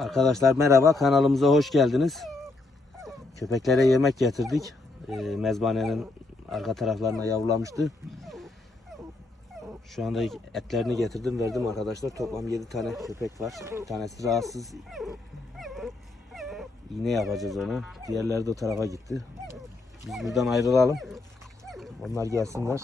Arkadaşlar merhaba kanalımıza hoş geldiniz. Köpeklere yemek getirdik. Ee, mezbahanenin arka taraflarına yavrulamıştı. Şu anda etlerini getirdim verdim arkadaşlar. Toplam 7 tane köpek var. Bir tanesi rahatsız. İğne yapacağız onu. Diğerleri de o tarafa gitti. Biz buradan ayrılalım. Onlar gelsinler.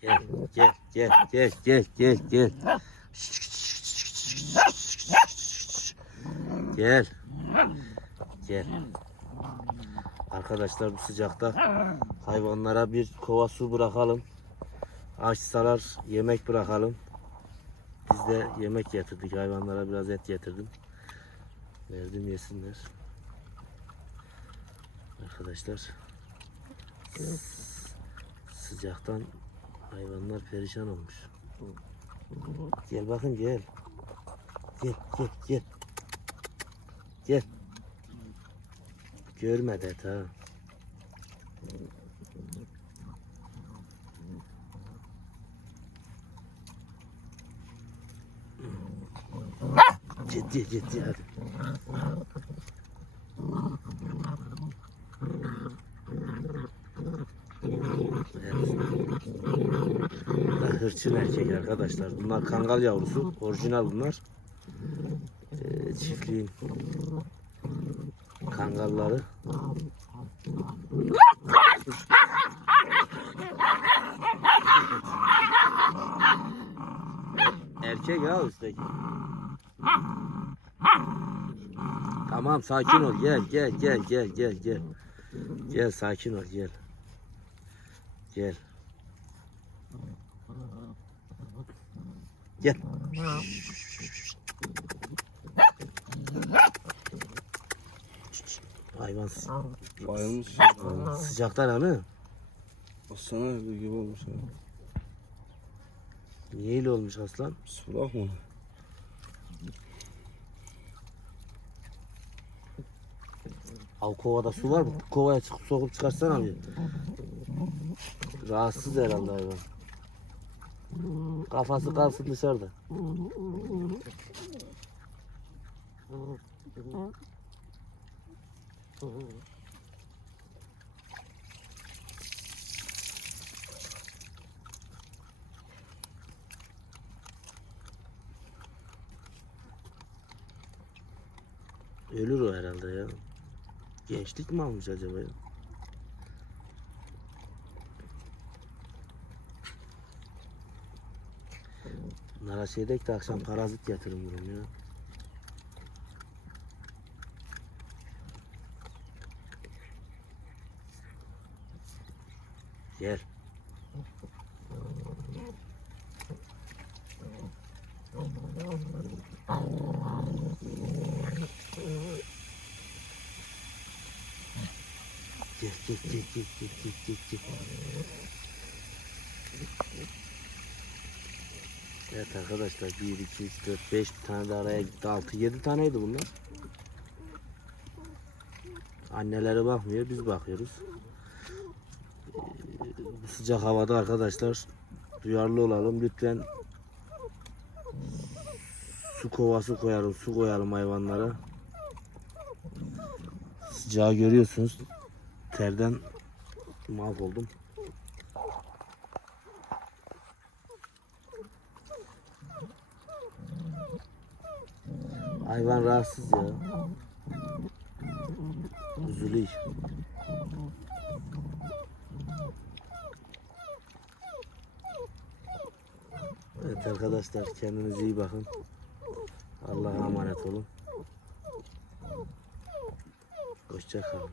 Gel, gel, gel, gel, gel, gel, gel. Gel. Gel. Arkadaşlar bu sıcakta hayvanlara bir kova su bırakalım. Açsalar yemek bırakalım. Biz de yemek getirdik hayvanlara biraz et getirdim. Verdim yesinler. Arkadaşlar sıcaktan hayvanlar perişan olmuş. Gel bakın gel. Gel gel gel. Gel. Görmedi et ha. Ciddi ciddi hadi. Hırçın erkek arkadaşlar. Bunlar kangal yavrusu. Orijinal bunlar. Ee, çiftliğin kangalları. Erkek ya üstteki. Tamam sakin ol gel gel gel gel gel gel. Gel sakin ol gel. Gel. Gel. Hayvan Bayılmış. sıcaktan hani Aslan öldü gibi olmuş ya. niye öyle olmuş aslan? Sulak mı? Av kovada su var mı? Kovaya çık, sokup çıkarsana bir. Rahatsız herhalde hayvan. Kafası kalsın dışarıda. Ölür o herhalde ya. Gençlik mi almış acaba ya? Bunlara şeydek de akşam parazit getirin durum ya. Gel. Gel gel gel gel gel gel gel Evet arkadaşlar 1, 2, 3, 4, 5 bir tane de araya gitti. 6, 7 taneydi bunlar. Anneleri bakmıyor biz bakıyoruz. Ee, Bu sıcak havada arkadaşlar duyarlı olalım lütfen. Su kovası koyalım, su koyalım hayvanlara. Sıcağı görüyorsunuz. Terden mahvoldum. Hayvan rahatsız ya. Üzülüyor. Evet arkadaşlar kendinize iyi bakın. Allah'a emanet olun. Hoşçakalın.